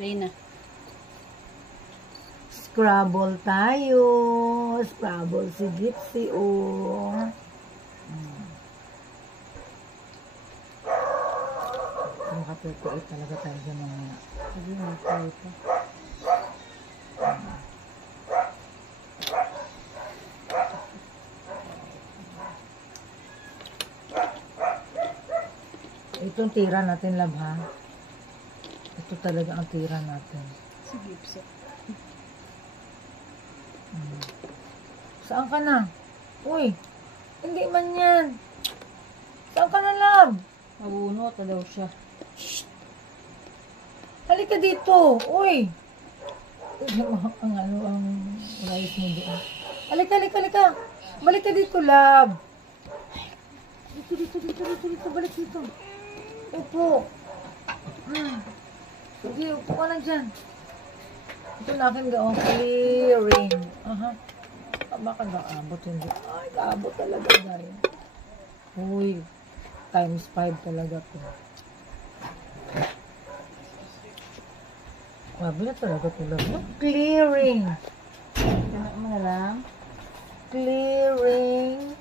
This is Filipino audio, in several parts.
Reyna. Scrabble tayo. Scrabble si Gypsy, oh. Makatutuit talaga tayo sa mga Sabi mo, ito. itong tira natin, love, ha? Ito talaga ang tira natin. Si Gypsy. Saan ka na? Uy, hindi man yan. Saan ka na, love? Mabunot na daw siya. Halika dito. Uy. Ang rice mo doon. Halika. Balik ka dito, love. Dito. Balik dito. Upo. Sige, upo ka na dyan. Ito na akin gaong clearing. Baka nakaabot hindi. Ay, kaabot talaga dahil. Uy, times 5 talaga to. Mabi na talaga talaga. Clearing. Kaya mo na lang. Clearing.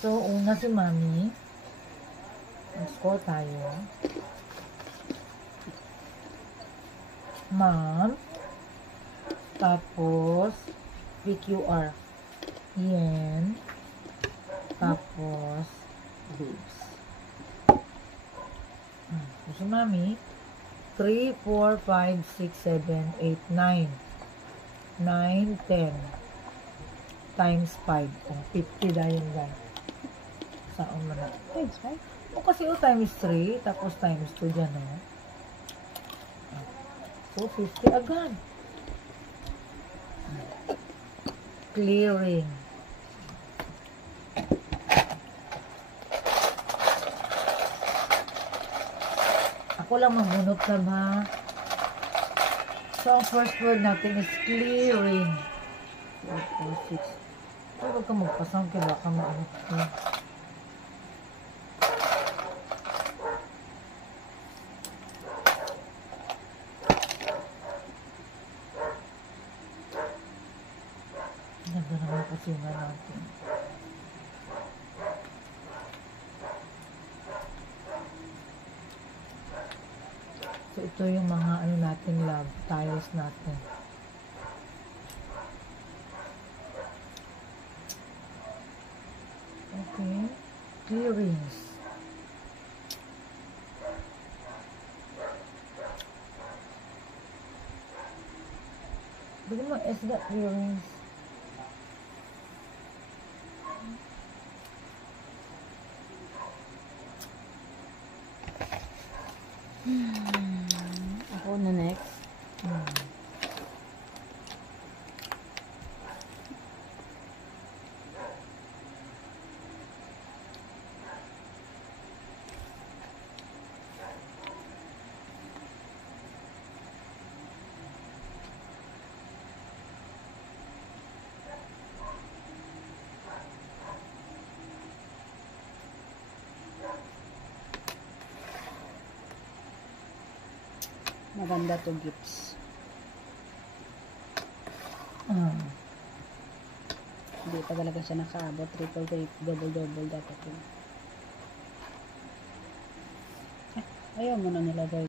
So, una si Mami. Score tayo. Mom. Tapos, PQR. Yen. Tapos, babes. So, si Mami. 3, 4, 5, 6, 7, 8, 9. 9, 10. Times 5. 50 dahil guys. Saan mo na? Times 5? O kasi times 3. Tapos times 2 dyan, o. So, 50 agad. Clearing. Ako lang magbunot na ba? So, ang first word natin is clearing. 4, 4, 6. Ay, huwag ka magpasang kaya baka maano ko. Ganda naman kasi nga natin. So, ito yung mga ano natin, love, tiles natin. Okay. Clearings. Bigyan mo, is that clearings? Ako na next. Maganda to gifts. Hindi pa talaga siya nakaabot. Triple, double dapat yun. Ayaw mo na nilagay.